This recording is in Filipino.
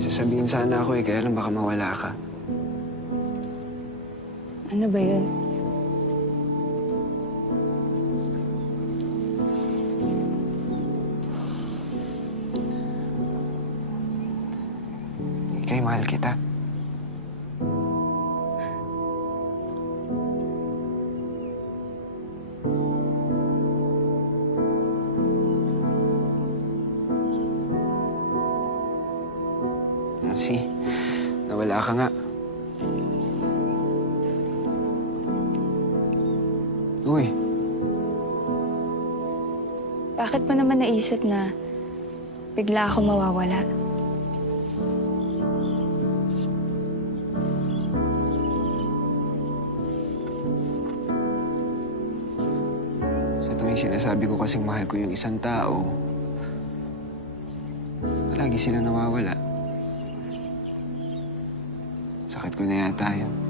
Sasabihin sana ako kaya lang baka mawala ka. Ano ba yun? Ika'y mahal kita. Nancy, nawala ka nga. Uy, Bakit mo naman naisip na bigla ako mawawala? sa tuwing sinasabi ko kasing mahal ko yung isang tao, palagi sila nawawala. Sakit ko na yata yun.